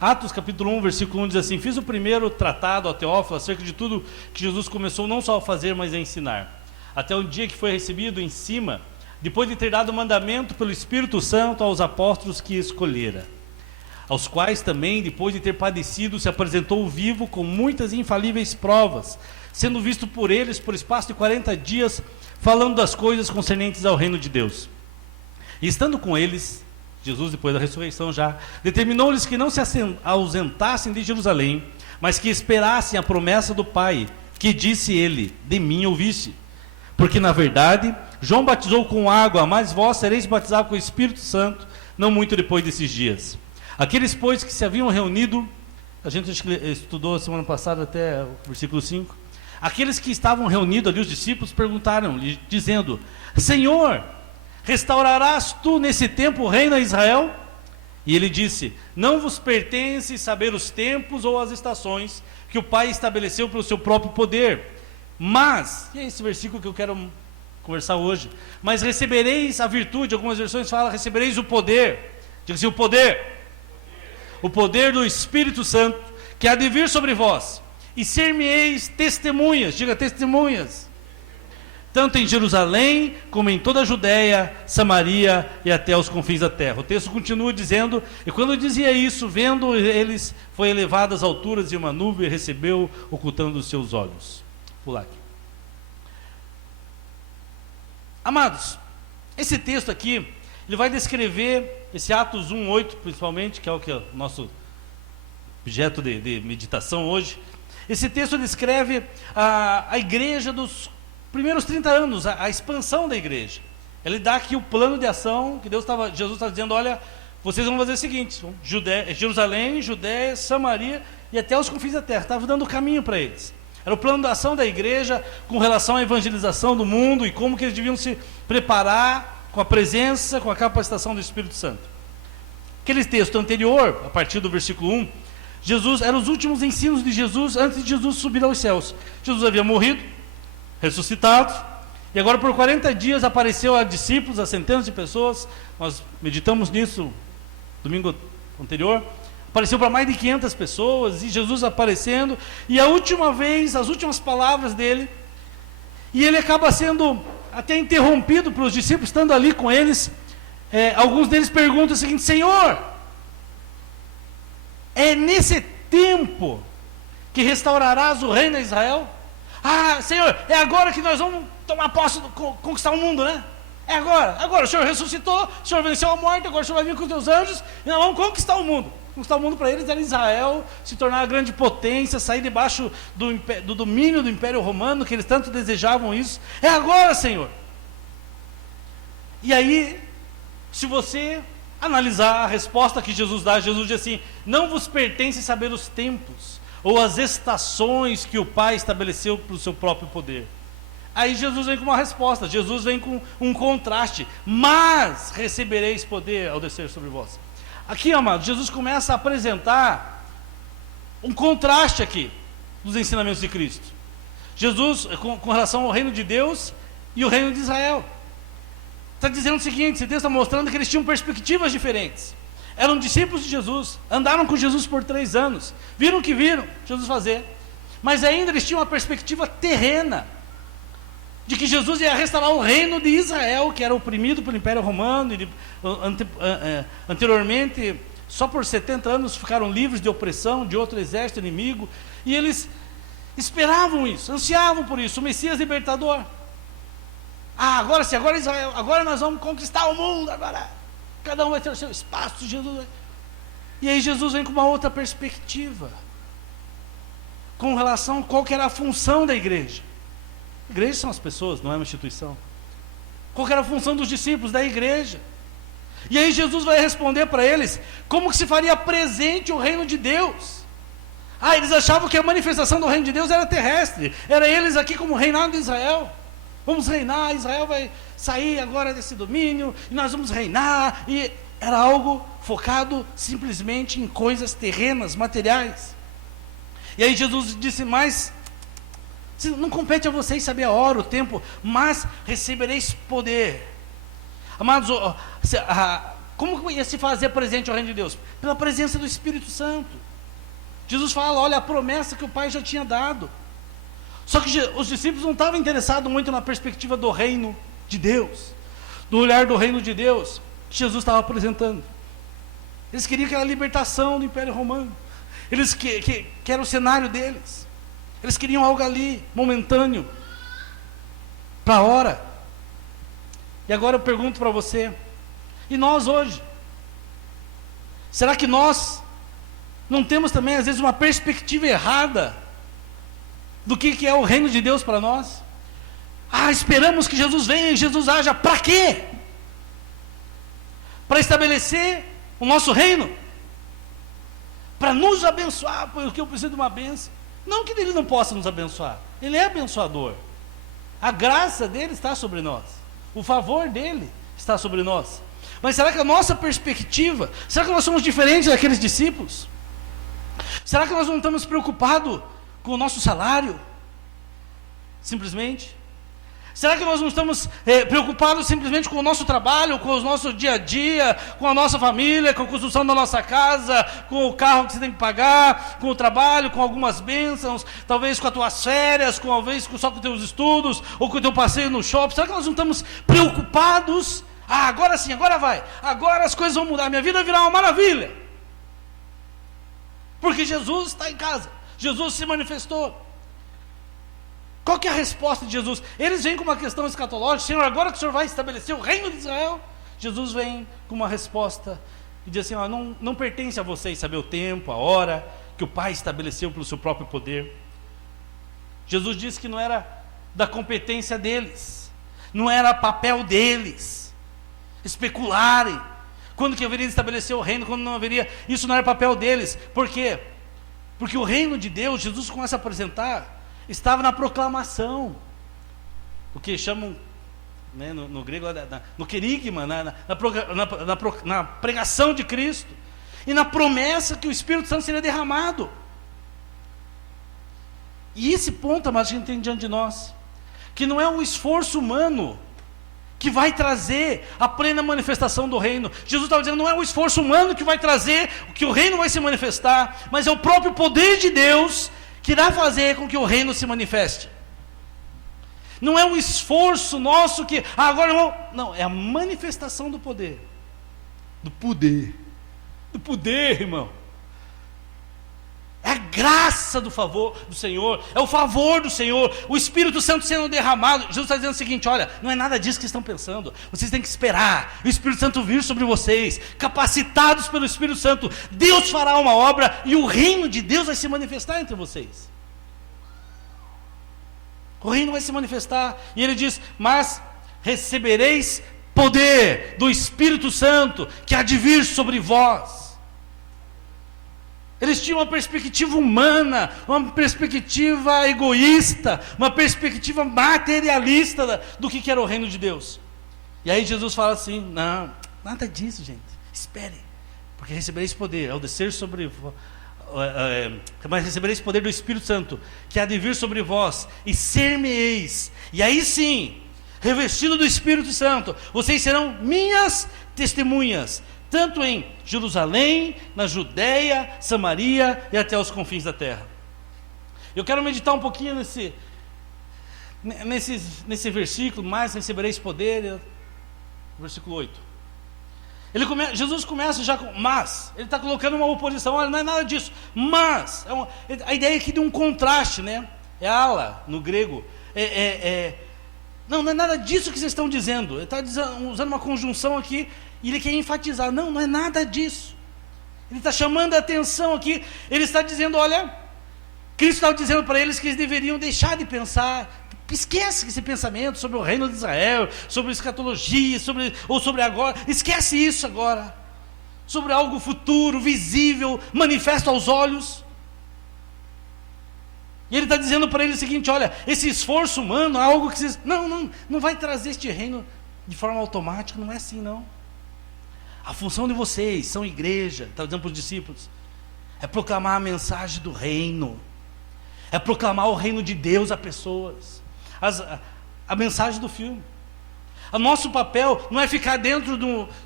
Atos capítulo 1, versículo 1 diz assim: fiz o primeiro tratado ao Teófilo acerca de tudo que Jesus começou não só a fazer, mas a ensinar, até o dia que foi recebido em cima, depois de ter dado mandamento pelo Espírito Santo aos apóstolos que escolhera, aos quais também, depois de ter padecido, se apresentou vivo com muitas e infalíveis provas, sendo visto por eles por espaço de 40 dias, falando das coisas concernentes ao reino de Deus. E estando com eles, Jesus, depois da ressurreição já, determinou-lhes que não se ausentassem de Jerusalém, mas que esperassem a promessa do Pai, que disse ele: de mim ouviste. Porque na verdade, João batizou com água, mas vós sereis batizados com o Espírito Santo, não muito depois desses dias. Aqueles, pois, que se haviam reunido, a gente estudou semana passada até o versículo 5, aqueles que estavam reunidos ali, os discípulos, perguntaram-lhe, dizendo: Senhor, restaurarás tu nesse tempo o reino a Israel? E ele disse: não vos pertence saber os tempos ou as estações que o Pai estabeleceu pelo seu próprio poder. Mas, e é esse versículo que eu quero conversar hoje, mas recebereis a virtude, algumas versões falam, recebereis o poder, diga assim, o poder do Espírito Santo, que há de vir sobre vós, e ser-me-eis testemunhas, diga testemunhas, tanto em Jerusalém, como em toda a Judéia, Samaria e até os confins da terra. O texto continua dizendo: e quando dizia isso, vendo eles, foi elevado às alturas e uma nuvem recebeu, ocultando os seus olhos. Pular aqui. Amados, esse texto aqui, ele vai descrever, esse Atos 1:8 principalmente, que é o nosso objeto de meditação hoje. Esse texto descreve a igreja dos primeiros 30 anos, a expansão da igreja. Ele dá aqui o plano de ação que Jesus estava dizendo: olha, vocês vão fazer o seguinte, Jerusalém, Judéia, Samaria e até os confins da terra. Estava dando o caminho para eles. Era o plano de ação da igreja com relação à evangelização do mundo e como que eles deviam se preparar com a presença, com a capacitação do Espírito Santo. Aquele texto anterior, a partir do versículo 1, eram os últimos ensinos de Jesus antes de Jesus subir aos céus. Jesus havia morrido, ressuscitado, e agora por 40 dias apareceu a discípulos, a centenas de pessoas. Nós meditamos nisso domingo anterior. Apareceu para mais de 500 pessoas, e Jesus aparecendo, e a última vez, as últimas palavras dele, e ele acaba sendo até interrompido pelos discípulos, estando ali com eles. Alguns deles perguntam o seguinte: Senhor, é nesse tempo que restaurarás o reino a Israel? Ah, Senhor, é agora que nós vamos tomar posse, conquistar o mundo, né? É agora o Senhor ressuscitou, o Senhor venceu a morte, agora o Senhor vai vir com os teus anjos, e nós vamos conquistar o mundo. Conquistar o mundo para eles era Israel, se tornar uma grande potência, sair debaixo do domínio do Império Romano, que eles tanto desejavam isso. É agora, Senhor. E aí, se você analisar a resposta que Jesus dá, Jesus diz assim: não vos pertence saber os tempos ou as estações que o Pai estabeleceu pelo seu próprio poder. Aí Jesus vem com uma resposta, Jesus vem com um contraste: mas recebereis poder ao descer sobre vós. Aqui, amados, Jesus começa a apresentar um contraste aqui dos ensinamentos de Cristo. Jesus, com relação ao reino de Deus e o reino de Israel, está dizendo o seguinte: esse texto está mostrando que eles tinham perspectivas diferentes. Eram discípulos de Jesus, andaram com Jesus por 3 anos, viram o que viram Jesus fazer, mas ainda eles tinham uma perspectiva terrena, de que Jesus ia restaurar o reino de Israel, que era oprimido pelo Império Romano, e anteriormente, só por 70 anos ficaram livres de opressão de outro exército inimigo, e eles esperavam isso, ansiavam por isso, o Messias libertador. Agora Israel, agora nós vamos conquistar o mundo, agora cada um vai ter o seu espaço, Jesus. E aí Jesus vem com uma outra perspectiva, com relação a qual que era a função da igreja. Igrejas são as pessoas, não é uma instituição. Qual era a função dos discípulos da igreja? E aí Jesus vai responder para eles como que se faria presente o reino de Deus. Eles achavam que a manifestação do reino de Deus era terrestre, era eles aqui como reinado de Israel. Vamos reinar, Israel vai sair agora desse domínio, e nós vamos reinar, e era algo focado simplesmente em coisas terrenas, materiais. E aí Jesus disse: mas não compete a vocês saber a hora, o tempo, mas recebereis poder. Amados, Como ia se fazer presente o reino de Deus? Pela presença do Espírito Santo. Jesus fala, olha, a promessa que o Pai já tinha dado. Só que os discípulos não estavam interessados muito na perspectiva do reino de Deus, do olhar do reino de Deus que Jesus estava apresentando. Eles queriam aquela libertação do Império Romano. Eles que era o cenário deles. Eles queriam algo ali, momentâneo, para a hora. E agora eu pergunto para você, e nós hoje? Será que nós não temos também, às vezes, uma perspectiva errada do que é o reino de Deus para nós? Esperamos que Jesus venha e Jesus haja. Para quê? Para estabelecer o nosso reino? Para nos abençoar, porque eu preciso de uma bênção. Não que Ele não possa nos abençoar. Ele é abençoador. A graça dele está sobre nós. O favor dele está sobre nós. Mas será que a nossa perspectiva, será que nós somos diferentes daqueles discípulos? Será que nós não estamos preocupados com o nosso salário? Simplesmente? Será que nós não estamos preocupados simplesmente com o nosso trabalho, com o nosso dia a dia, com a nossa família, com a construção da nossa casa, com o carro que você tem que pagar, com o trabalho, com algumas bênçãos, talvez com as tuas férias, talvez só com os teus estudos, ou com o teu passeio no shopping? Será que nós não estamos preocupados? Agora sim, agora vai, agora as coisas vão mudar, minha vida vai virar uma maravilha, porque Jesus está em casa, Jesus se manifestou. Qual que é a resposta de Jesus? Eles vêm com uma questão escatológica, Senhor, agora que o Senhor vai estabelecer o reino de Israel, Jesus vem com uma resposta e diz assim, não pertence a vocês saber o tempo, a hora que o Pai estabeleceu pelo seu próprio poder. Jesus disse que não era da competência deles, não era papel deles especularem quando que haveria de estabelecer o reino, quando não haveria. Isso não era papel deles. Por quê? Porque o reino de Deus, Jesus começa a apresentar, estava na proclamação, o que chamam, né, no grego, no querigma, na pregação de Cristo, e na promessa que o Espírito Santo seria derramado. E esse ponto, amados, a gente tem diante de nós, que não é um esforço humano que vai trazer a plena manifestação do reino. Jesus estava dizendo, não é o esforço humano que vai trazer, que o reino vai se manifestar, mas é o próprio poder de Deus que irá fazer com que o reino se manifeste. Não é um esforço nosso que, agora não, é a manifestação do poder. Do poder, irmão. É a graça do favor do Senhor, é o favor do Senhor, o Espírito Santo sendo derramado. Jesus está dizendo o seguinte, olha, não é nada disso que estão pensando, vocês têm que esperar o Espírito Santo vir sobre vocês, capacitados pelo Espírito Santo, Deus fará uma obra e o reino de Deus vai se manifestar entre vocês. O reino vai se manifestar, e ele diz, mas recebereis poder do Espírito Santo, que há de vir sobre vós. Eles tinham uma perspectiva humana, uma perspectiva egoísta, uma perspectiva materialista do que era o reino de Deus. E aí Jesus fala assim, não, nada disso, gente, espere, porque recebereis poder, ao descer sobre vós, mas recebereis poder do Espírito Santo, que há de vir sobre vós, e ser-me-eis, e aí sim, revestido do Espírito Santo, vocês serão minhas testemunhas, tanto em Jerusalém, na Judeia, Samaria e até os confins da terra. Eu quero meditar um pouquinho nesse versículo, mas recebereis poder, versículo 8. Jesus começa já com mas, ele está colocando uma oposição, olha, não é nada disso, mas, a ideia aqui de um contraste, né? É ala, no grego, não é nada disso que vocês estão dizendo, ele está usando uma conjunção aqui, e ele quer enfatizar, não é nada disso, ele está chamando a atenção aqui, ele está dizendo, olha, Cristo estava dizendo para eles que eles deveriam deixar de pensar, esquece esse pensamento sobre o reino de Israel, sobre escatologia, ou sobre agora, esquece isso agora, sobre algo futuro, visível, manifesto aos olhos. E ele está dizendo para eles o seguinte, olha, esse esforço humano é algo que vocês, não vai trazer este reino de forma automática, não é assim não. A função de vocês, são igreja, está dizendo para os discípulos, é proclamar a mensagem do reino, é proclamar o reino de Deus a pessoas, a mensagem do filme. O nosso papel não é ficar dentro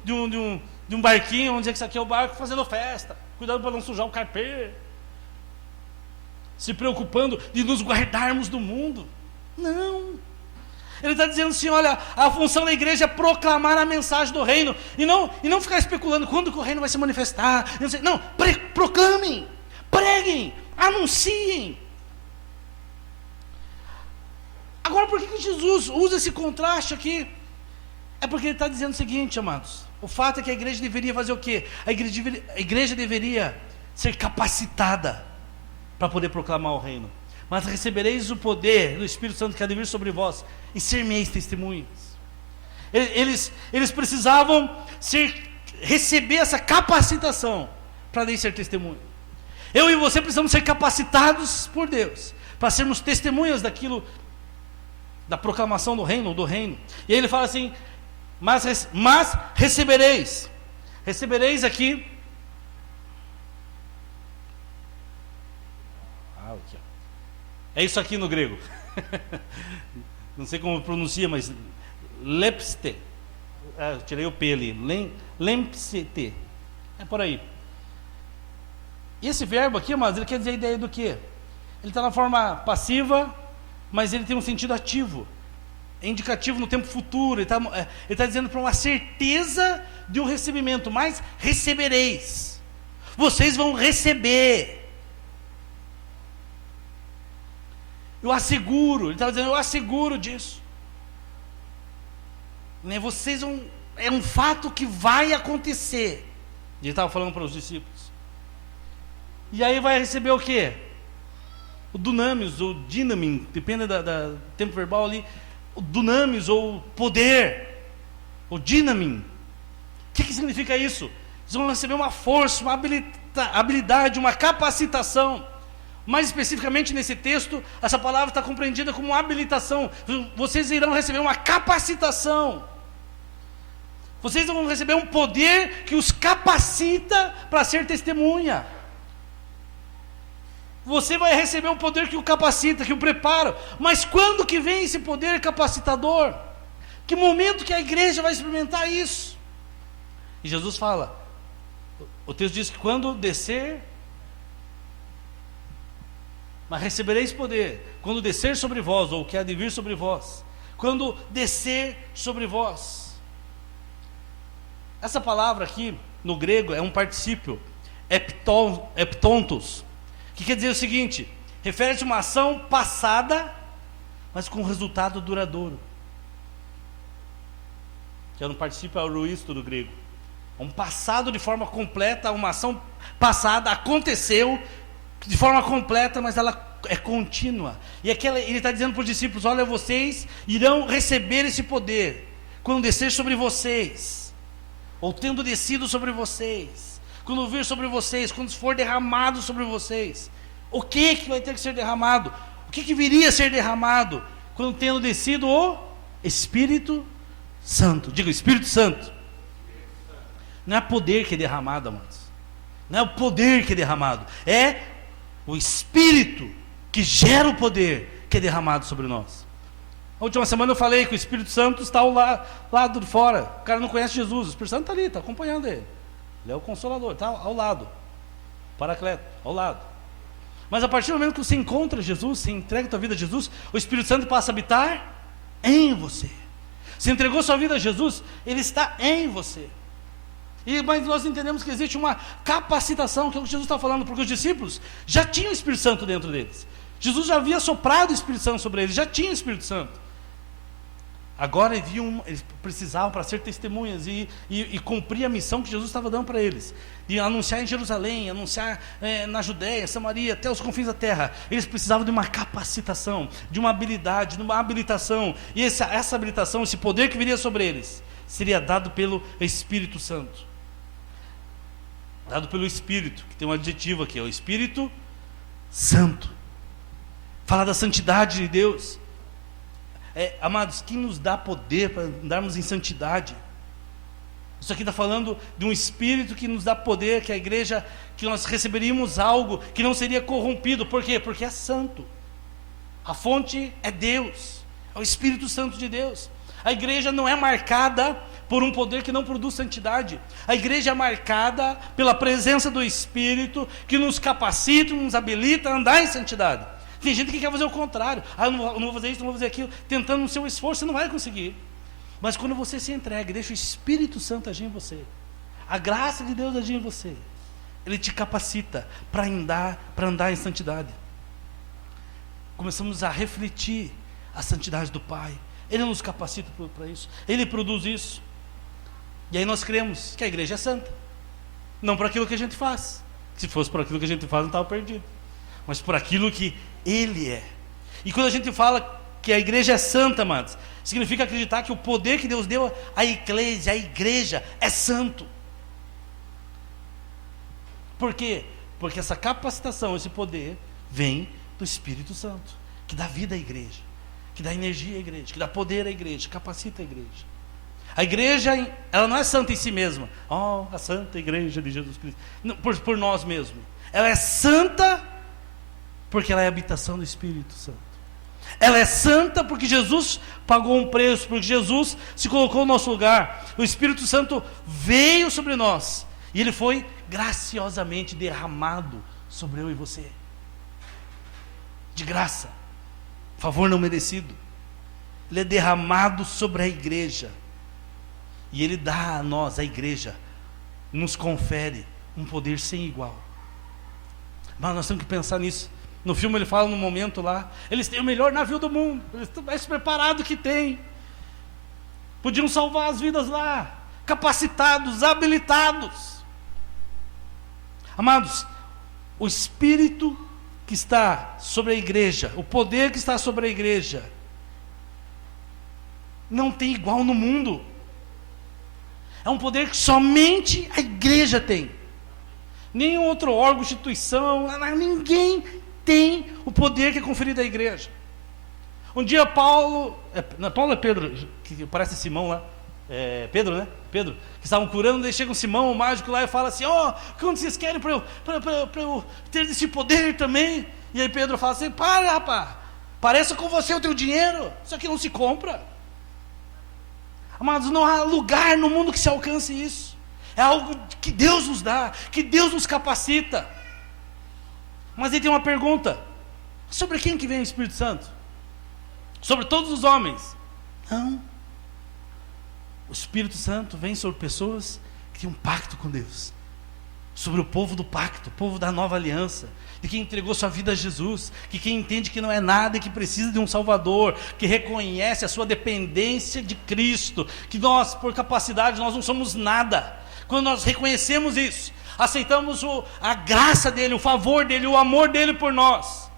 de de um barquinho, vamos dizer que isso aqui é o barco, fazendo festa, cuidando para não sujar o carpê, se preocupando de nos guardarmos do mundo. Não. Ele está dizendo assim, olha, a função da igreja é proclamar a mensagem do reino, e não ficar especulando quando que o reino vai se manifestar. Não, proclamem, preguem, anunciem. Agora, por que Jesus usa esse contraste aqui? É porque ele está dizendo o seguinte, amados, o fato é que a igreja deveria fazer o quê? A igreja deveria ser capacitada para poder proclamar o reino. Mas recebereis o poder do Espírito Santo que há de vir sobre vós, e ser meus testemunhas. Eles precisavam receber essa capacitação para daí ser testemunha. Eu e você precisamos ser capacitados por Deus para sermos testemunhas daquilo, da proclamação do reino. E aí ele fala assim, mas recebereis aqui, aqui, é isso aqui no grego, não sei como pronuncia, mas lepste, tirei o P ali, lempsete, é por aí. E esse verbo aqui, mas ele quer dizer a ideia do quê? Ele está na forma passiva, mas ele tem um sentido ativo, é indicativo no tempo futuro. Ele está dizendo para uma certeza de um recebimento, mas recebereis, vocês vão receber. Eu asseguro, ele está dizendo, eu asseguro disso. Vocês vão, é um fato que vai acontecer. Ele estava falando para os discípulos. E aí vai receber o quê? O dunamis, ou dinamin, depende do tempo verbal ali. O dunamis, ou poder, o dinamin. O que significa isso? Eles vão receber uma força, uma habilidade, uma capacitação. Mais especificamente nesse texto, essa palavra está compreendida como habilitação. Vocês irão receber uma capacitação. Vocês vão receber um poder que os capacita para ser testemunha. Você vai receber um poder que o capacita, que o prepara. Mas quando que vem esse poder capacitador? Que momento que a igreja vai experimentar isso? E Jesus fala, o texto diz que quando descer, mas recebereis poder, quando descer sobre vós, ou que há de vir sobre vós, quando descer sobre vós. Essa palavra aqui, no grego, é um particípio, eptontos, que quer dizer o seguinte, refere-se a uma ação passada, mas com resultado duradouro. Que é um particípio auristo do grego. Um passado de forma completa, uma ação passada, aconteceu de forma completa, mas ela é contínua. E ele está dizendo para os discípulos, olha, vocês irão receber esse poder, quando descer sobre vocês, ou tendo descido sobre vocês, quando vir sobre vocês, quando for derramado sobre vocês. O que vai ter que ser derramado? O que viria a ser derramado? Quando tendo descido o Espírito Santo. Diga, Espírito Santo. Não é poder que é derramado, amados. Não é o poder que é derramado. É o Espírito que gera o poder que é derramado sobre nós. A última semana eu falei que o Espírito Santo está ao lado de fora. O cara não conhece Jesus. O Espírito Santo está ali, está acompanhando ele. Ele é o Consolador, está ao lado. O Paracleto, ao lado. Mas a partir do momento que você encontra Jesus, você entrega a tua vida a Jesus, o Espírito Santo passa a habitar em você. Você entregou sua vida a Jesus, Ele está em você. Mas nós entendemos que existe uma capacitação, que é o que Jesus está falando, porque os discípulos já tinham o Espírito Santo dentro deles. Jesus já havia soprado o Espírito Santo sobre eles, já tinha o Espírito Santo. Agora eles precisavam para ser testemunhas e cumprir a missão que Jesus estava dando para eles. E anunciar em Jerusalém, anunciar na Judéia, Samaria, até os confins da terra. Eles precisavam de uma capacitação, de uma habilidade, de uma habilitação. E essa habilitação, esse poder que viria sobre eles, seria dado pelo Espírito Santo. Dado pelo Espírito, que tem um adjetivo aqui, é o Espírito Santo. Fala da santidade de Deus. Amados, quem nos dá poder para andarmos em santidade? Isso aqui está falando de um Espírito que nos dá poder, que a igreja, que nós receberíamos algo que não seria corrompido. Por quê? Porque é santo. A fonte é Deus, é o Espírito Santo de Deus. A igreja não é marcada por um poder que não produz santidade. A igreja é marcada pela presença do Espírito, que nos capacita, nos habilita a andar em santidade. Tem gente que quer fazer o contrário. Eu não vou fazer isso, não vou fazer aquilo. Tentando no seu esforço, você não vai conseguir. Mas quando você se entrega, deixa o Espírito Santo agir em você, a graça de Deus agir em você, Ele te capacita para andar em santidade. Começamos a refletir a santidade do Pai. Ele nos capacita para isso. Ele produz isso. E aí nós cremos que a igreja é santa. Não por aquilo que a gente faz. Se fosse por aquilo que a gente faz, não estava perdido. Mas por aquilo que Ele é. E quando a gente fala que a igreja é santa, amados, significa acreditar que o poder que Deus deu à eclésia, à igreja, é santo. Por quê? Porque essa capacitação, esse poder, vem do Espírito Santo, que dá vida à igreja, que dá energia à igreja, que dá poder à igreja, capacita a igreja. A igreja, ela não é santa em si mesma. A santa igreja de Jesus Cristo. Não, por nós mesmos. Ela é santa porque ela é a habitação do Espírito Santo. Ela é santa porque Jesus pagou um preço, porque Jesus se colocou no nosso lugar. O Espírito Santo veio sobre nós e Ele foi graciosamente derramado sobre eu e você. De graça, favor não merecido. Ele é derramado sobre a igreja. E Ele dá a nós, a igreja, nos confere um poder sem igual. Mas nós temos que pensar nisso. No filme ele fala num momento lá, eles têm o melhor navio do mundo, eles estão mais preparados que tem. Podiam salvar as vidas lá, capacitados, habilitados. Amados, o Espírito que está sobre a igreja, o poder que está sobre a igreja, não tem igual no mundo. É um poder que somente a igreja tem. Nenhum outro órgão, instituição, ninguém tem o poder que é conferido à igreja. Um dia Paulo é Pedro, que parece Simão lá, Pedro, né? Pedro, que estavam curando, daí chega um Simão, o mágico lá, e fala assim: quando vocês querem para eu ter esse poder também? E aí Pedro fala assim: para, rapaz, pareça com você o teu dinheiro, isso aqui não se compra. Amados, não há lugar no mundo que se alcance isso. É algo que Deus nos dá, que Deus nos capacita. Mas aí tem uma pergunta: sobre quem que vem o Espírito Santo? Sobre todos os homens? Não. O Espírito Santo vem sobre pessoas que têm um pacto com Deus, sobre o povo do pacto, o povo da nova aliança, de quem entregou sua vida a Jesus, que quem entende que não é nada e que precisa de um Salvador, que reconhece a sua dependência de Cristo, que nós, por capacidade, nós não somos nada. Quando nós reconhecemos isso, aceitamos a graça dele, o favor dele, o amor dele por nós,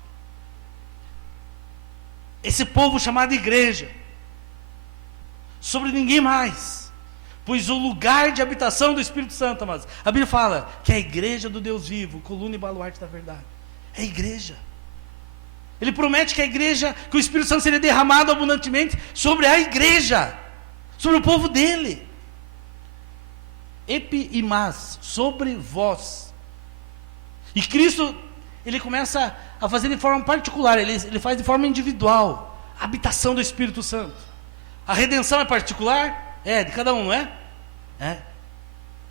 esse povo chamado igreja, sobre ninguém mais, pois o lugar de habitação do Espírito Santo, amados, a Bíblia fala que é a igreja do Deus vivo, coluna e baluarte da verdade. É a igreja. Ele promete que a igreja, que o Espírito Santo seria derramado abundantemente sobre a igreja, sobre o povo dele. Epi e mas, sobre vós. E Cristo, ele começa a fazer de forma particular, ele faz de forma individual, a habitação do Espírito Santo. A redenção é particular? É, de cada um, não é? É.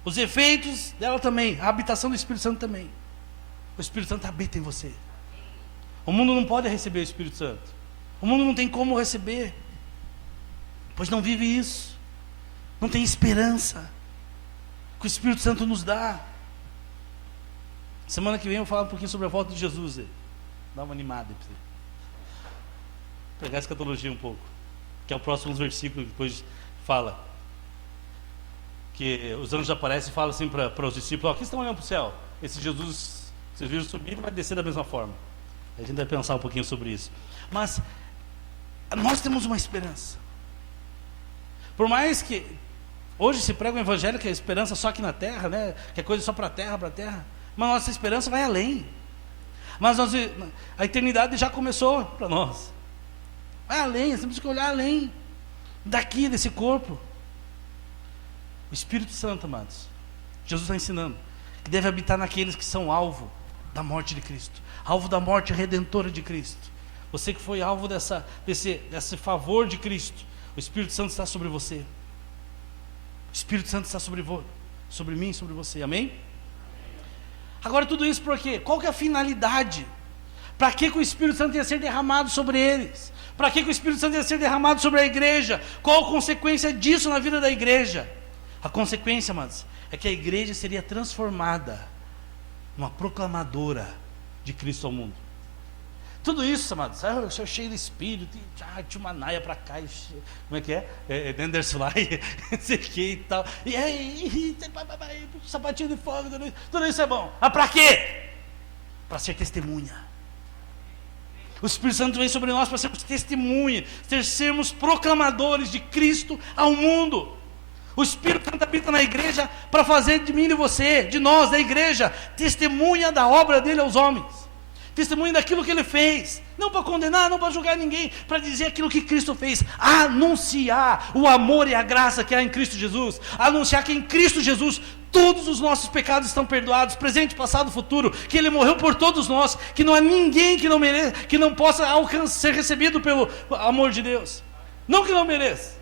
Os efeitos dela também, a habitação do Espírito Santo também. O Espírito Santo habita em você. O mundo não pode receber o Espírito Santo. O mundo não tem como receber, pois não vive isso. Não tem esperança que o Espírito Santo nos dá. Semana que vem eu vou falar um pouquinho sobre a volta de Jesus. Dá uma animada aí para você. Pegar a escatologia um pouco, que é o próximo versículo que depois fala que os anjos aparecem e falam assim para os discípulos: aqui estão olhando para o céu, esse Jesus, vocês viram subir, ele vai descer da mesma forma. A gente vai pensar um pouquinho sobre isso. Mas nós temos uma esperança. Por mais que hoje se prega o evangelho que é esperança só aqui na terra, né? Que é coisa só para a terra, mas nossa esperança vai além. Mas a eternidade já começou para nós. Vai além, nós temos que olhar além daqui, desse corpo. O Espírito Santo, amados, Jesus está ensinando que deve habitar naqueles que são alvo da morte de Cristo, alvo da morte redentora de Cristo. Você que foi alvo desse favor de Cristo, o Espírito Santo está sobre você. O Espírito Santo está sobre mim e sobre você, amém? Agora tudo isso por quê? Qual que é a finalidade? Para que o Espírito Santo ia ser derramado sobre eles? Para que o Espírito Santo ia ser derramado sobre a igreja? Qual a consequência disso na vida da igreja? A consequência, amados, é que a igreja seria transformada numa proclamadora de Cristo ao mundo. Tudo isso, amados, eu sou cheio do Espírito, tinha uma naia para cá, como é que é? Nendersfly, não sei o que e tal, e aí, sapatinho de fogo, tudo isso é bom. Mas para quê? Para ser testemunha. O Espírito Santo vem sobre nós para sermos testemunha, sermos proclamadores de Cristo ao mundo. O Espírito Santo habita na igreja para fazer de mim e de você, de nós, da igreja, testemunha da obra dele aos homens. Testemunho daquilo que ele fez, não para condenar, não para julgar ninguém, para dizer aquilo que Cristo fez, anunciar o amor e a graça que há em Cristo Jesus, anunciar que em Cristo Jesus todos os nossos pecados estão perdoados, presente, passado, futuro, que ele morreu por todos nós, que não há ninguém que não mereça, que não possa ser recebido pelo amor de Deus, não que não mereça,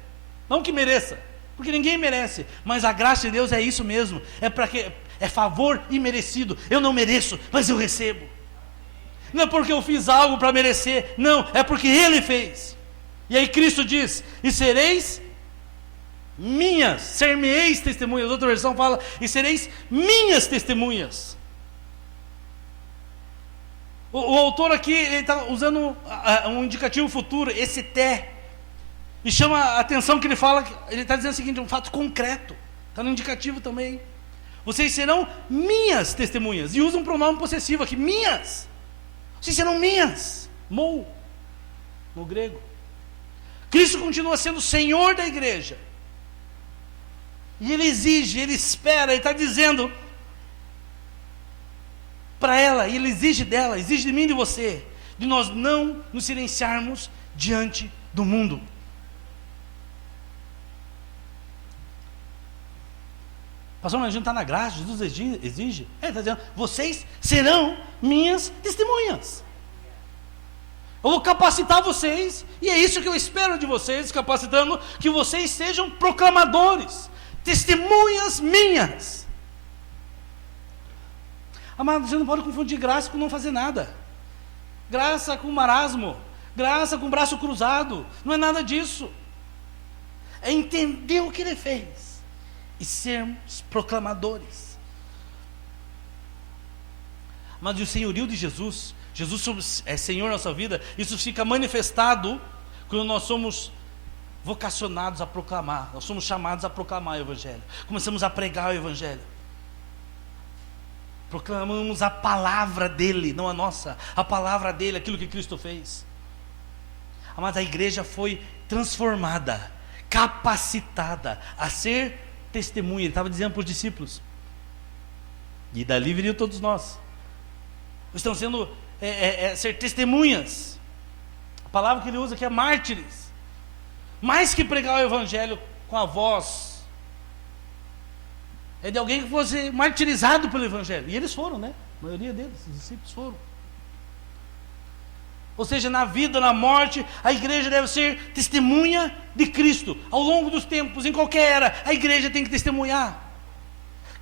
não que mereça, porque ninguém merece, mas a graça de Deus é isso mesmo, é favor imerecido, eu não mereço, mas eu recebo. Não é porque eu fiz algo para merecer, não, é porque Ele fez. E aí Cristo diz, e sereis minhas, ser-me-eis testemunhas. Outra versão fala, e sereis minhas testemunhas. O autor aqui, ele está usando um indicativo futuro, esse té, e chama a atenção que ele fala, ele está dizendo o seguinte, um fato concreto, está no indicativo também. Vocês serão minhas testemunhas, e usa um pronome possessivo aqui, minhas. Vocês serão minhas, no grego. Cristo continua sendo Senhor da igreja. E Ele exige, Ele espera, Ele está dizendo para ela, e Ele exige dela, exige de mim e de você, de nós não nos silenciarmos diante do mundo. Pastor, mas a gente está na graça, Jesus exige. Ele está dizendo, vocês serão minhas testemunhas. Eu vou capacitar vocês, e é isso que eu espero de vocês, capacitando que vocês sejam proclamadores, testemunhas minhas. Amado, você não pode confundir graça com não fazer nada. Graça com marasmo, graça com braço cruzado, não é nada disso. É entender o que Ele fez e sermos proclamadores. Mas o senhorio de Jesus, Jesus é Senhor na nossa vida, isso fica manifestado quando nós somos vocacionados a proclamar, nós somos chamados a proclamar o Evangelho, começamos a pregar o Evangelho, proclamamos a palavra dEle, não a nossa, a palavra dEle, aquilo que Cristo fez. Mas a igreja foi transformada, capacitada a ser testemunha. Ele estava dizendo para os discípulos, e dali viriam todos nós, estão sendo ser testemunhas. A palavra que ele usa aqui é mártires, mais que pregar o Evangelho com a voz, é de alguém que fosse martirizado pelo Evangelho, e eles foram, né? A maioria deles, os discípulos foram. Ou seja, na vida, na morte, a igreja deve ser testemunha de Cristo. Ao longo dos tempos, em qualquer era, a igreja tem que testemunhar.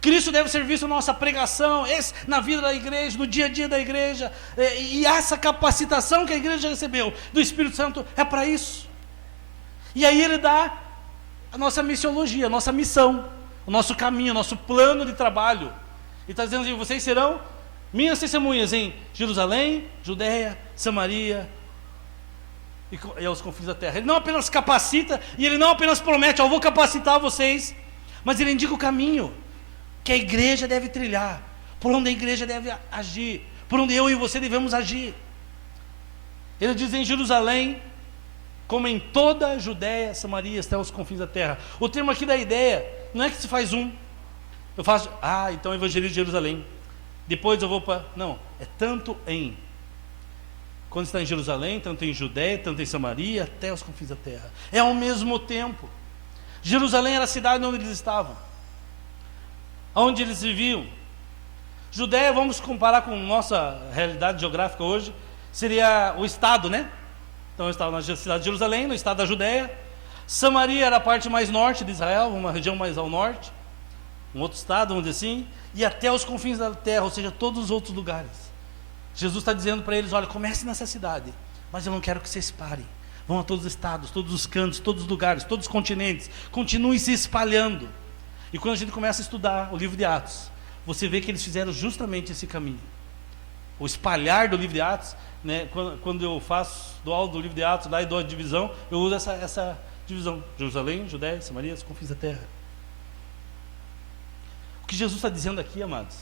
Cristo deve ser visto na nossa pregação, na vida da igreja, no dia a dia da igreja. E essa capacitação que a igreja recebeu do Espírito Santo é para isso. E aí Ele dá a nossa missiologia, a nossa missão, o nosso caminho, o nosso plano de trabalho. Ele está dizendo assim, vocês serão minhas testemunhas em Jerusalém, Judeia, Samaria e aos confins da terra. Ele não apenas capacita, e Ele não apenas promete, eu vou capacitar vocês, mas Ele indica o caminho que a igreja deve trilhar, por onde a igreja deve agir, por onde eu e você devemos agir. Ele diz em Jerusalém, como em toda a Judeia, Samaria, até os confins da terra. O termo aqui da ideia, não é que se faz eu faço, então evangelizo Jerusalém, depois eu vou para, não, é tanto em, quando está em Jerusalém, tanto em Judeia, tanto em Samaria, até os confins da terra, é ao mesmo tempo. Jerusalém era a cidade onde eles estavam, onde eles viviam. Judeia, vamos comparar com nossa realidade geográfica hoje, seria o estado, né? Então eu estava na cidade de Jerusalém, no estado da Judeia. Samaria era a parte mais norte de Israel, uma região mais ao norte, um outro estado, vamos dizer assim, e até os confins da terra, ou seja, todos os outros lugares. Jesus está dizendo para eles: olha, comece nessa cidade, mas eu não quero que vocês parem. Vão a todos os estados, todos os cantos, todos os lugares, todos os continentes, continuem se espalhando. E quando a gente começa a estudar o livro de Atos, você vê que eles fizeram justamente esse caminho. O espalhar do livro de Atos, né, quando eu dou aula do livro de Atos, lá e dou a divisão, eu uso essa divisão: Jerusalém, Judéia, Samaria, os confins da terra. O que Jesus está dizendo aqui, amados,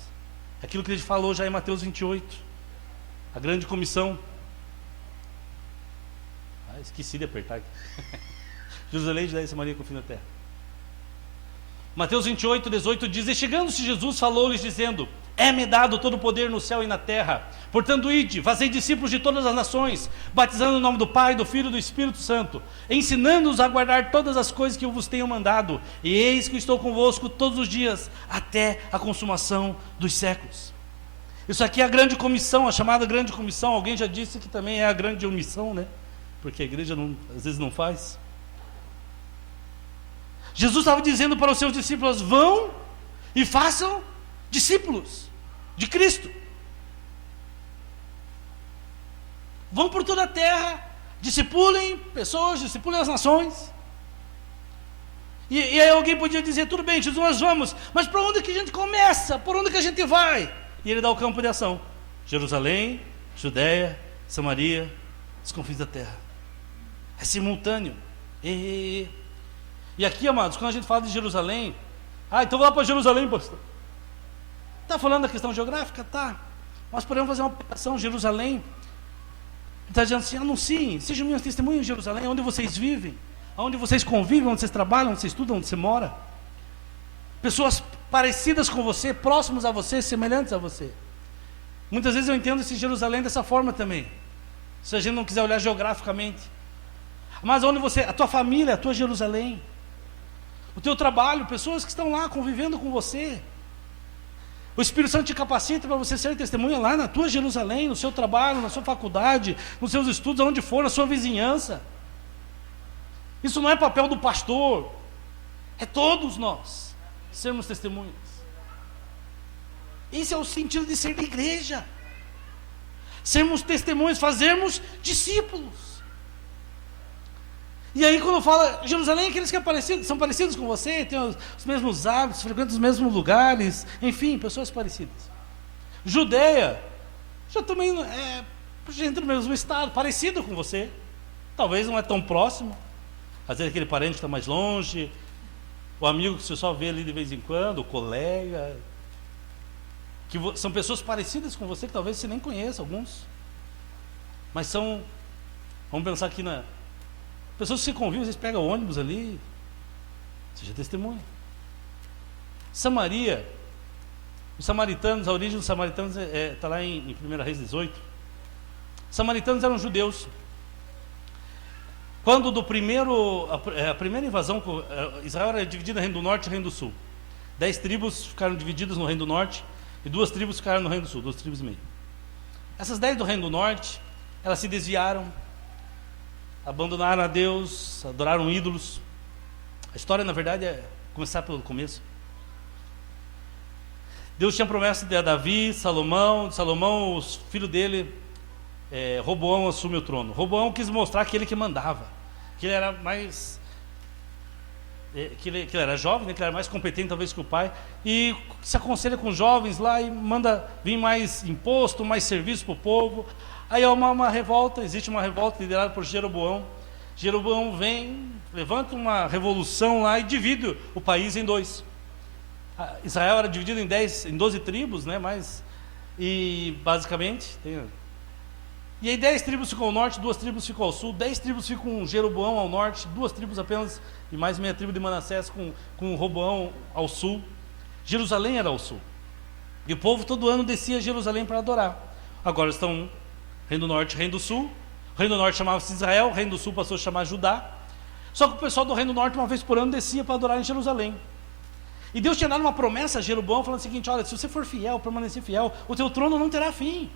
é aquilo que ele falou já em Mateus 28, a grande comissão. Esqueci de apertar aqui. Jerusalém, Judéia, Samaria, confins da terra. Mateus 28, 18 diz: e chegando-se Jesus, falou-lhes dizendo: é-me dado todo o poder no céu e na terra. Portanto, ide, fazei discípulos de todas as nações, batizando no nome do Pai, do Filho e do Espírito Santo, ensinando-os a guardar todas as coisas que eu vos tenho mandado. E eis que estou convosco todos os dias, até a consumação dos séculos. Isso aqui é a grande comissão, a chamada grande comissão. Alguém já disse que também é a grande omissão, né? Porque a igreja às vezes não faz. Jesus estava dizendo para os seus discípulos: vão e façam discípulos de Cristo. Vão por toda a terra, discipulem pessoas, discipulem as nações. E aí alguém podia dizer: tudo bem, Jesus, nós vamos, mas para onde que a gente começa? Por onde que a gente vai? E ele dá o campo de ação: Jerusalém, Judéia, Samaria, os confins da terra. É simultâneo. E aqui, amados, quando a gente fala de Jerusalém, então vou lá para Jerusalém, pastor. Está falando da questão geográfica? Tá. Nós podemos fazer uma aplicação. Jerusalém está dizendo assim: anunciem, sejam minhas testemunhas em Jerusalém, onde vocês vivem, onde vocês convivem, onde vocês trabalham, onde vocês estudam, onde você mora. Pessoas parecidas com você, próximos a você, semelhantes a você. Muitas vezes eu entendo esse Jerusalém dessa forma também, se a gente não quiser olhar geograficamente. Mas onde você, a tua família, a tua Jerusalém, o teu trabalho, pessoas que estão lá convivendo com você. O Espírito Santo te capacita para você ser testemunha lá na tua Jerusalém, no seu trabalho, na sua faculdade, nos seus estudos, aonde for, na sua vizinhança. Isso não é papel do pastor, é todos nós sermos testemunhas. Esse é o sentido de ser de igreja. Sermos testemunhas, fazermos discípulos. E aí quando fala Jerusalém, aqueles que são parecidos com você, têm os mesmos hábitos, frequentam os mesmos lugares, enfim, pessoas parecidas. Judéia, já também é gente do mesmo estado, parecido com você, talvez não é tão próximo, às vezes aquele parente que está mais longe, o amigo que você só vê ali de vez em quando, o colega, que são pessoas parecidas com você, que talvez você nem conheça, alguns, mas são, vamos pensar aqui pessoas que você convive, às vezes pega o ônibus ali, seja testemunha. Samaria, os samaritanos, a origem dos samaritanos está lá em 1 Reis 18. Os samaritanos eram judeus. Quando a primeira invasão, Israel era dividida no Reino do Norte e Reino do Sul. 10 tribos ficaram divididas no Reino do Norte e 2 tribos ficaram no Reino do Sul, 2 tribos e meio. Essas 10 do Reino do Norte, elas se desviaram, abandonaram a Deus, adoraram ídolos. A história, na verdade, é começar pelo começo. Deus tinha promessa de Davi, Salomão, o filho dele, Roboão, assume o trono. Roboão quis mostrar que ele que mandava, que ele era mais, que ele era jovem, né, que ele era mais competente talvez que o pai, e se aconselha com os jovens lá e manda vir mais imposto, mais serviço para o povo. Aí há uma revolta, existe uma revolta liderada por Jeroboão. Jeroboão vem, levanta uma revolução lá e divide o país em 2. Israel era dividido em 12 tribos, né, e basicamente, e aí 10 tribos ficam ao norte, 2 tribos ficam ao sul, 10 tribos ficam com Jeroboão ao norte, 2 tribos apenas, e mais meia tribo de Manassés com Roboão ao sul. Jerusalém era ao sul. E o povo todo ano descia a Jerusalém para adorar. Agora estão Reino do Norte, Reino do Sul. O Reino do Norte chamava-se Israel, o Reino do Sul passou a chamar Judá. Só que o pessoal do Reino do Norte, uma vez por ano, descia para adorar em Jerusalém. E Deus tinha dado uma promessa a Jeroboão, falando o seguinte: olha, se você for fiel, permanecer fiel, o teu trono não terá fim.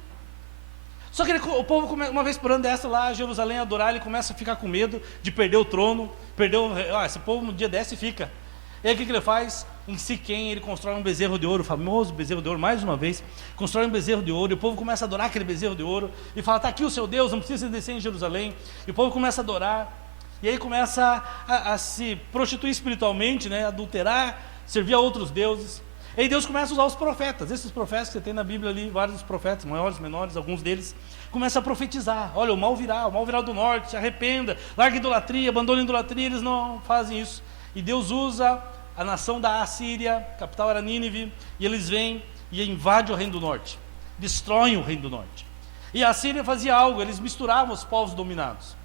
Só que o povo, uma vez por ano, desce lá a Jerusalém a adorar, ele começa a ficar com medo de perder o trono, esse povo um dia desce e fica. E aí o que ele faz? Em Siquém ele constrói um bezerro de ouro, o famoso bezerro de ouro, mais uma vez, constrói um bezerro de ouro, e o povo começa a adorar aquele bezerro de ouro, e fala, está aqui o seu Deus, não precisa descer em Jerusalém, e o povo começa a adorar, e aí começa a se prostituir espiritualmente, né, adulterar, servir a outros deuses. E aí Deus começa a usar os profetas, esses profetas que você tem na Bíblia ali, vários profetas, maiores, menores, alguns deles, começam a profetizar, olha, o mal virá do norte, se arrependa, larga a idolatria, abandona a idolatria, eles não fazem isso. E Deus usa a nação da Assíria, a capital era Nínive, e eles vêm e invadem o reino do norte, destroem o reino do norte. E a Assíria fazia algo, eles misturavam os povos dominados.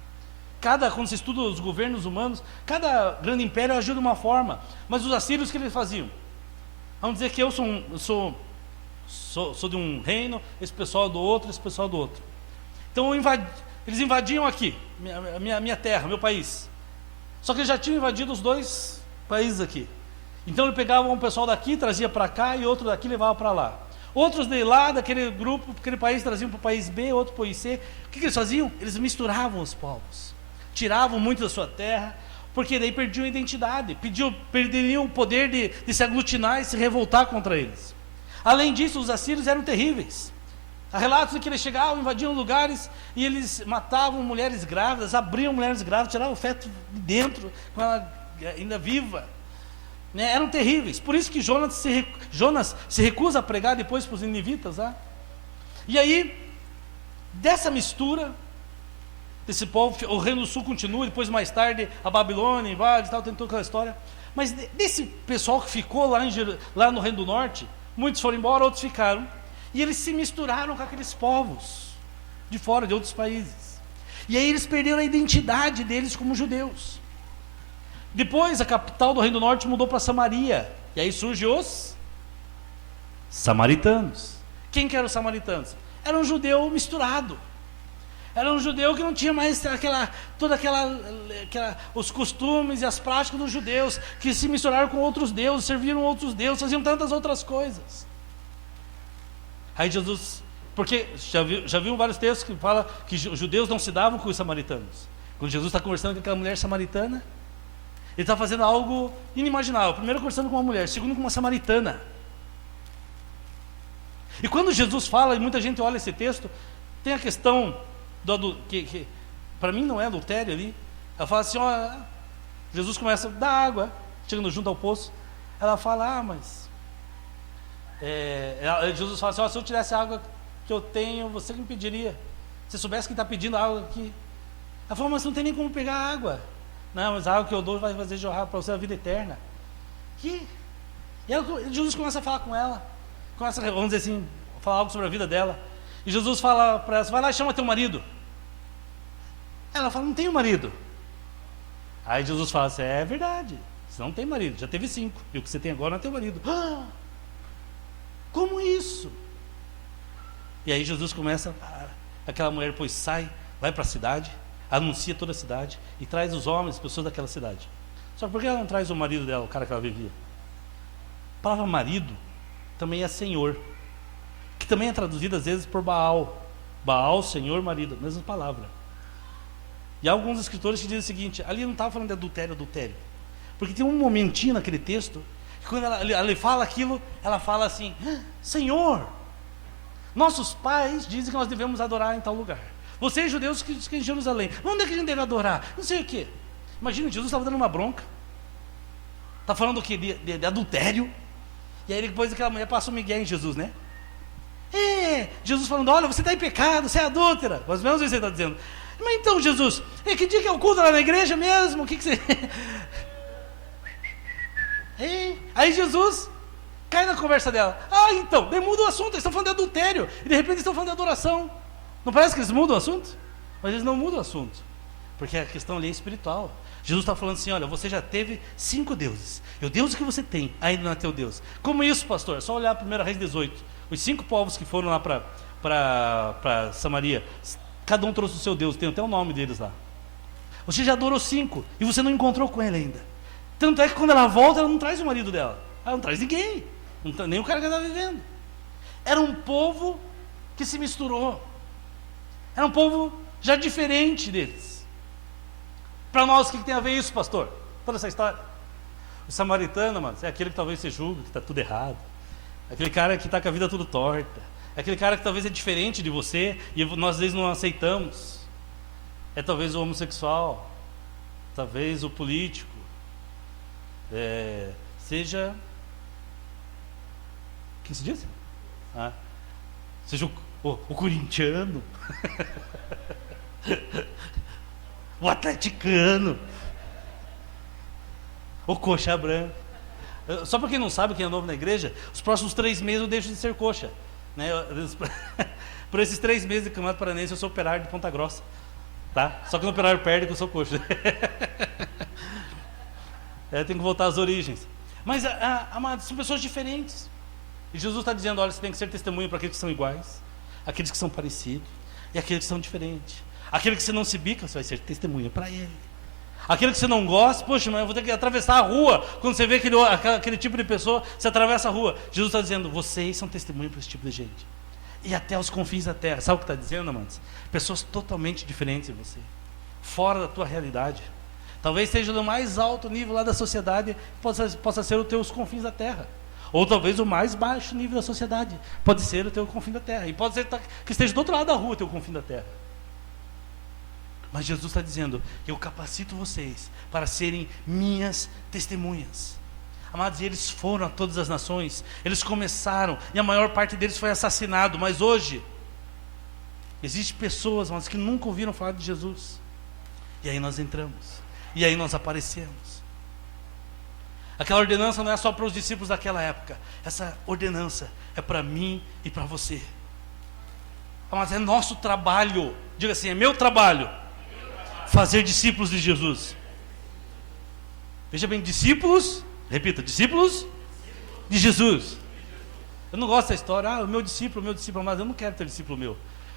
Quando você estuda os governos humanos, cada grande império agiu de uma forma, mas os assírios, o que eles faziam? Vamos dizer que eu sou de um reino, esse pessoal do outro, esse pessoal do outro. Então eles invadiam aqui, minha terra, meu país. Só que eles já tinham invadido os dois países aqui. Então ele pegava um pessoal daqui, trazia para cá, e outro daqui levava para lá. Outros de lá, daquele grupo, aquele país, traziam para o país B, outro para o país C. O que eles faziam? Eles misturavam os povos. Tiravam muito da sua terra, porque daí perdiam a identidade, perderiam o poder de se aglutinar e se revoltar contra eles. Além disso, os assírios eram terríveis. Há relatos de que eles chegavam, invadiam lugares e eles matavam mulheres grávidas, abriam mulheres grávidas, tiravam o feto de dentro, com ela ainda viva. Né? Eram terríveis. Por isso que Jonas se recusa a pregar depois para os ninivitas. Tá? E aí, dessa mistura, desse povo, o reino do sul continua, depois mais tarde a Babilônia invade e tal, tem toda aquela história. Mas desse pessoal que ficou lá no reino do norte, muitos foram embora, outros ficaram. E eles se misturaram com aqueles povos de fora, de outros países. E aí eles perderam a identidade deles como judeus. Depois a capital do Reino do Norte mudou para Samaria. E aí surgem os samaritanos. Quem que eram os samaritanos? Era um judeu misturado. Era um judeu que não tinha mais os costumes e as práticas dos judeus, que se misturaram com outros deuses, serviram outros deuses, faziam tantas outras coisas. Aí Jesus, porque já viu vários textos que falam que os judeus não se davam com os samaritanos. Quando Jesus está conversando com aquela mulher samaritana, ele está fazendo algo inimaginável. Primeiro conversando com uma mulher, segundo com uma samaritana. E quando Jesus fala, e muita gente olha esse texto, tem a questão que para mim não é adultério ali. Ela fala assim, ó, Jesus começa a dar água, chegando junto ao poço. Ela fala, mas Jesus fala assim, ó, se eu tivesse a água que eu tenho, você que me pediria. Se soubesse que está pedindo água aqui. Ela fala, mas não tem nem como pegar água. Não, mas a água que eu dou vai fazer jorrar para você a vida eterna. E Jesus começa a falar com ela, vamos dizer assim, falar algo sobre a vida dela. E Jesus fala para ela, vai lá e chama teu marido. Ela fala, não tenho marido. Aí Jesus fala assim, é verdade, você não tem marido, já teve 5, e o que você tem agora não é teu marido. Como isso? E aí Jesus começa, aquela mulher depois sai, vai para a cidade, anuncia toda a cidade, e traz os homens, as pessoas daquela cidade. Só que por que ela não traz o marido dela, o cara que ela vivia? A palavra marido também é senhor, que também é traduzida às vezes por Baal. Baal, senhor, marido, mesma palavra. E há alguns escritores que dizem o seguinte, ali não estava falando de adultério, porque tem um momentinho naquele texto, que quando ela fala aquilo, ela fala assim, Senhor, nossos pais dizem que nós devemos adorar em tal lugar. Vocês judeus que dizem que é em Jerusalém, onde é que a gente deve adorar? Não sei o quê. Imagina, Jesus estava dando uma bronca, está falando o quê? De adultério. E aí depois aquela mulher passa o Miguel em Jesus, né? Jesus falando, olha, você está em pecado, você é adúltera. Mas menos isso ele está dizendo. Mas então, Jesus, que dia que é o culto lá na igreja mesmo? O que você... Aí Jesus cai na conversa dela. Então, daí muda o assunto, eles estão falando de adultério. E de repente eles estão falando de adoração. Não parece que eles mudam o assunto? Mas eles não mudam o assunto. Porque a questão ali é espiritual. Jesus está falando assim, olha, você já teve 5 deuses. E o Deus que você tem ainda não é teu Deus. Como isso, pastor? É só olhar a 1 Reis 18. Os 5 povos que foram lá para Samaria, cada um trouxe o seu Deus, tem até o nome deles lá. Você já adorou 5 e você não encontrou com ele ainda. Tanto é que quando ela volta, ela não traz o marido dela. Ela não traz ninguém. Nem o cara que ela está vivendo. Era um povo que se misturou. Era um povo já diferente deles. Para nós, o que tem a ver isso, pastor? Toda essa história. O samaritano, mano, é aquele que talvez você julga que está tudo errado. Aquele cara que está com a vida tudo torta. É aquele cara que talvez é diferente de você e nós às vezes não aceitamos. É talvez o homossexual, talvez o político, seja... Quem se diz? Seja o corintiano, o atleticano, o coxa branca. Só para quem não sabe, quem é novo na igreja, os próximos 3 meses eu deixo de ser coxa, né? Por esses 3 meses de Campeonato Paranense eu sou operário de Ponta Grossa, tá? Só que no operário perde que eu sou coxa. Tem que voltar às origens. Mas, amados, são pessoas diferentes. E Jesus está dizendo, olha, você tem que ser testemunha para aqueles que são iguais, aqueles que são parecidos e aqueles que são diferentes. Aquele que você não se bica, você vai ser testemunha para ele. Aquele que você não gosta, poxa, mas eu vou ter que atravessar a rua. Quando você vê aquele tipo de pessoa, você atravessa a rua. Jesus está dizendo, vocês são testemunha para esse tipo de gente. E até os confins da terra. Sabe o que está dizendo, amados? Pessoas totalmente diferentes de você, fora da tua realidade. Talvez esteja no mais alto nível lá da sociedade, possa ser os teus confins da terra. Ou talvez o mais baixo nível da sociedade, pode ser o teu confim da terra. E pode ser que esteja do outro lado da rua o teu confim da terra. Mas Jesus está dizendo, eu capacito vocês para serem minhas testemunhas. Amados, e eles foram a todas as nações, eles começaram, e a maior parte deles foi assassinado. Mas hoje, existem pessoas, amados, que nunca ouviram falar de Jesus. E aí nós entramos, e aí nós aparecemos. Aquela ordenança não é só para os discípulos daquela época. Essa ordenança é para mim e para você. Mas é nosso trabalho. Diga assim, é meu trabalho fazer discípulos de Jesus. Veja bem, discípulos, repita, discípulos de Jesus. Eu não gosto dessa história, o meu discípulo, mas eu não quero ter discípulo meu.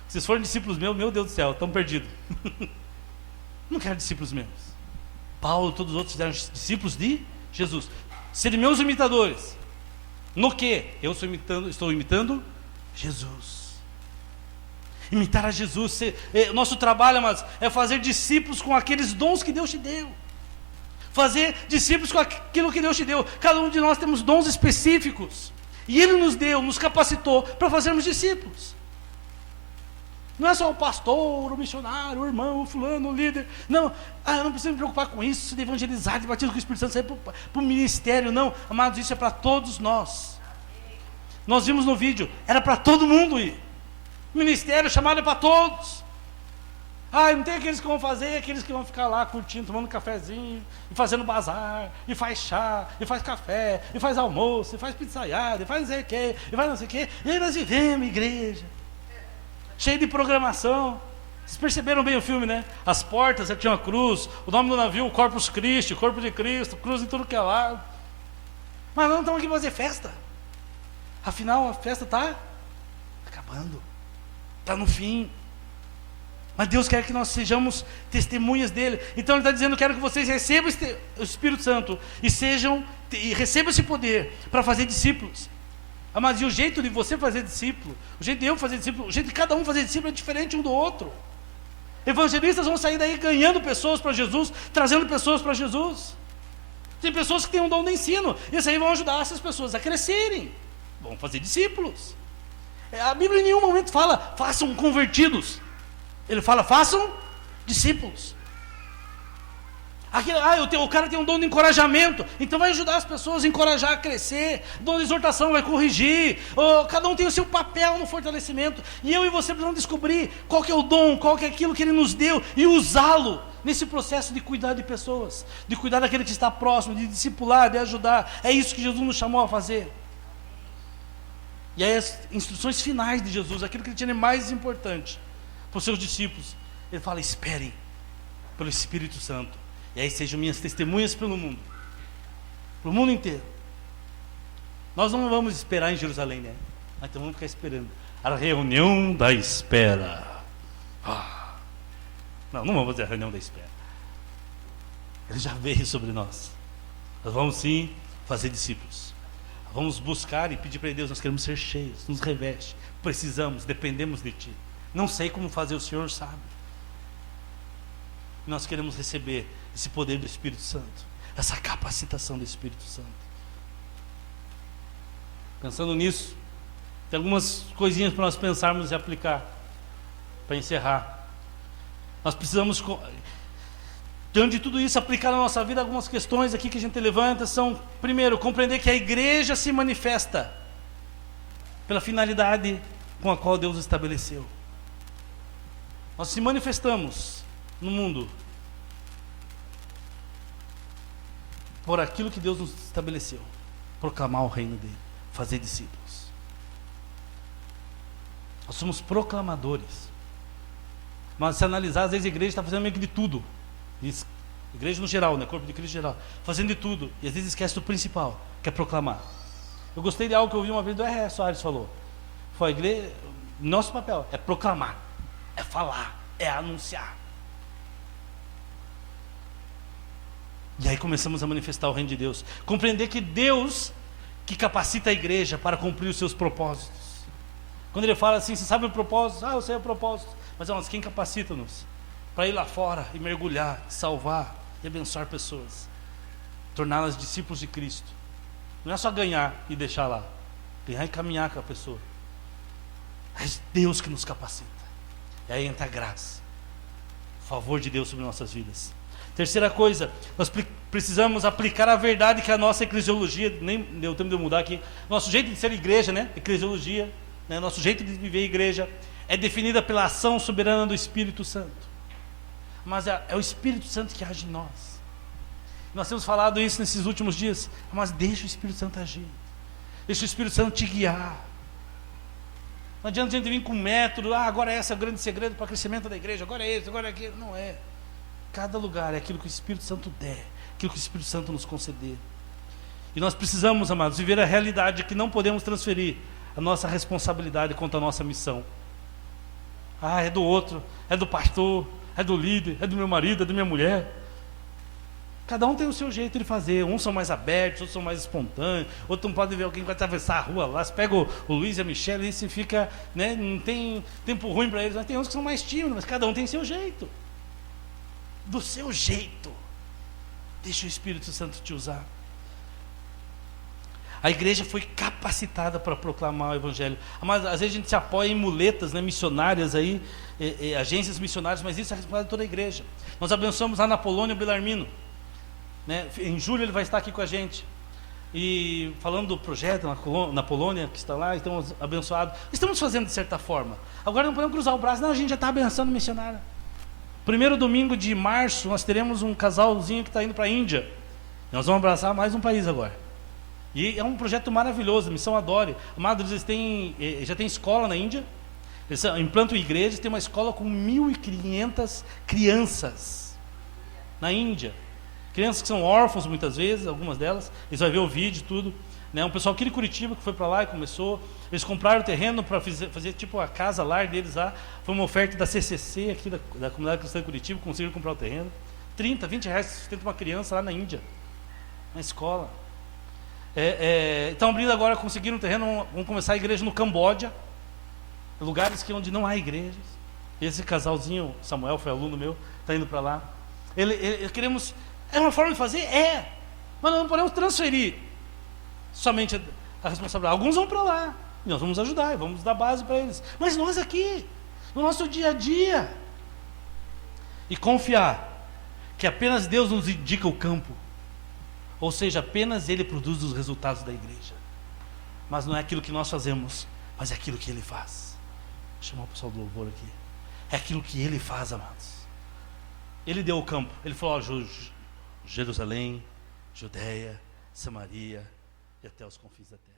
Se vocês forem discípulos meus, meu Deus do céu, estão perdidos. Não quero discípulos meus. Paulo e todos os outros fizeram discípulos de Jesus. Serem meus imitadores. No que? Eu estou imitando Jesus. Imitar a Jesus. Nosso trabalho, amados, é fazer discípulos com aqueles dons que Deus te deu. Fazer discípulos com aquilo que Deus te deu. Cada um de nós temos dons específicos. E Ele nos deu, nos capacitou para fazermos discípulos. Não é só o pastor, o missionário, o irmão, o fulano, o líder. Não, eu não preciso me preocupar com isso, de evangelizar, de batismo com o Espírito Santo, sair para o ministério. Não, amados, isso é para todos nós. Nós vimos no vídeo, era para todo mundo ir. O ministério chamado é para todos. Não tem aqueles que vão fazer, aqueles que vão ficar lá curtindo, tomando um cafezinho, e fazendo bazar, e faz chá, e faz café, e faz almoço, e faz pizzaiada, e faz não sei o quê, e faz não sei o quê. E aí nós vivemos igreja cheio de programação. Vocês perceberam bem o filme, né? As portas, tinha uma cruz, o nome do navio, o Corpus Christi, o corpo de Cristo, cruz em tudo que é lado. Mas nós não estamos aqui para fazer festa. Afinal, a festa está acabando, está no fim. Mas Deus quer que nós sejamos testemunhas dele. Então Ele está dizendo, quero que vocês recebam o Espírito Santo e recebam esse poder para fazer discípulos. Mas e o jeito de você fazer discípulo, o jeito de eu fazer discípulo, o jeito de cada um fazer discípulo é diferente um do outro. Evangelistas vão sair daí ganhando pessoas para Jesus, trazendo pessoas para Jesus. Tem pessoas que têm um dom de ensino, e isso aí vão ajudar essas pessoas a crescerem, vão fazer discípulos. A Bíblia em nenhum momento fala, façam convertidos. Ele fala, façam discípulos. O cara tem um dom de encorajamento, então vai ajudar as pessoas a encorajar a crescer. Dom de exortação vai corrigir. Cada um tem o seu papel no fortalecimento. E eu e você precisamos descobrir qual que é o dom, qual que é aquilo que Ele nos deu e usá-lo nesse processo de cuidar de pessoas, de cuidar daquele que está próximo, de discipular, de ajudar. É isso que Jesus nos chamou a fazer. E aí as instruções finais de Jesus, aquilo que Ele tinha de mais importante para os seus discípulos, Ele fala, esperem pelo Espírito Santo. E aí sejam minhas testemunhas pelo mundo inteiro. Nós não vamos esperar em Jerusalém, né? Então vamos ficar esperando a reunião da espera. Não vamos fazer a reunião da espera. Ele já veio sobre nós. Nós vamos sim fazer discípulos. Vamos buscar e pedir para Deus, nós queremos ser cheios, nos reveste, precisamos, dependemos de Ti. Não sei como fazer, o Senhor sabe. Nós queremos receber esse poder do Espírito Santo, essa capacitação do Espírito Santo. Pensando nisso, tem algumas coisinhas para nós pensarmos e aplicar, para encerrar. Nós precisamos, diante de tudo isso, aplicar na nossa vida. Algumas questões aqui que a gente levanta são: primeiro, compreender que a igreja se manifesta pela finalidade com a qual Deus estabeleceu. Nós se manifestamos no mundo por aquilo que Deus nos estabeleceu: proclamar o reino dele, fazer discípulos. Nós somos proclamadores. Mas se analisar, às vezes a igreja está fazendo meio que de tudo. Igreja no geral, né? Corpo de Cristo geral, fazendo de tudo, e às vezes esquece do principal, que é proclamar. Eu gostei de algo que eu ouvi uma vez do R.R. Soares falou. Foi: a igreja, nosso papel é proclamar, é falar, é anunciar. E aí começamos a manifestar o reino de Deus. Compreender que Deus que capacita a igreja para cumprir os seus propósitos. Quando ele fala assim: você sabe o propósito? Eu sei o propósito. Mas quem capacita-nos para ir lá fora e mergulhar, salvar e abençoar pessoas, torná-las discípulos de Cristo? Não é só ganhar e deixar lá, ganhar e caminhar com a pessoa. É Deus que nos capacita. E aí entra a graça, o favor de Deus sobre nossas vidas. Terceira coisa, nós precisamos aplicar a verdade que a nossa eclesiologia, nem deu tempo de eu mudar aqui, nosso jeito de ser igreja, né? Eclesiologia, né? Nosso jeito de viver igreja é definida pela ação soberana do Espírito Santo. Mas é o Espírito Santo que age em nós. Nós temos falado isso nesses últimos dias. Mas deixa o Espírito Santo agir, deixa o Espírito Santo te guiar. Não adianta a gente vir com método: agora esse é o grande segredo para o crescimento da igreja, agora é esse, agora é aquilo. Não é. Cada lugar é aquilo que o Espírito Santo der, aquilo que o Espírito Santo nos conceder. E nós precisamos, amados, viver a realidade que não podemos transferir a nossa responsabilidade quanto à nossa missão. É do outro, é do pastor, é do líder, é do meu marido, é da minha mulher. Cada um tem o seu jeito de fazer. Uns são mais abertos, outros são mais espontâneos, outros não podem ver alguém que vai atravessar a rua lá. Você pega o Luiz e a Michelle e você fica, né, não tem tempo ruim para eles. Mas tem uns que são mais tímidos, mas cada um tem seu jeito. Do seu jeito. Deixa o Espírito Santo te usar. A igreja foi capacitada para proclamar o Evangelho. Mas às vezes a gente se apoia em muletas, né, missionárias aí, agências missionárias, mas isso é responsabilidade de toda a igreja. Nós abençoamos lá na Polônia o Belarmino, né? Em julho ele vai estar aqui com a gente. E falando do projeto na Polônia, que está lá, estamos abençoados. Estamos fazendo de certa forma. Agora não podemos cruzar o braço. Não, a gente já está abençoando missionário. Primeiro domingo de março, nós teremos um casalzinho que está indo para a Índia. Nós vamos abraçar mais um país agora. E é um projeto maravilhoso, a Missão Adore. Amados, eles já tem escola na Índia, eles implantam igrejas, tem uma escola com 1.500 crianças na Índia. Crianças que são órfãos muitas vezes, algumas delas, eles vão ver o vídeo e tudo. Né? Um pessoal aqui de Curitiba que foi para lá e começou. Eles compraram o terreno para fazer tipo a casa lar deles lá. Foi uma oferta da CCC aqui, da Comunidade Cristã de Curitiba, conseguiram comprar o terreno. 30, 20 reais sustenta uma criança lá na Índia, na escola. Estão abrindo agora, conseguiram um terreno, vão começar a igreja no Camboja, lugares onde não há igrejas. Esse casalzinho, Samuel, foi aluno meu, está indo para lá. Queremos, é uma forma de fazer? Mas nós não podemos transferir somente a responsabilidade. Alguns vão para lá, e nós vamos ajudar, e vamos dar base para eles. Mas nós aqui, no nosso dia a dia, e confiar que apenas Deus nos indica o campo. Ou seja, apenas Ele produz os resultados da igreja. Mas não é aquilo que nós fazemos, mas é aquilo que Ele faz. Vou chamar o pessoal do louvor aqui. É aquilo que Ele faz, amados. Ele deu o campo. Ele falou: Jerusalém, Judeia, Samaria e até os confins da terra.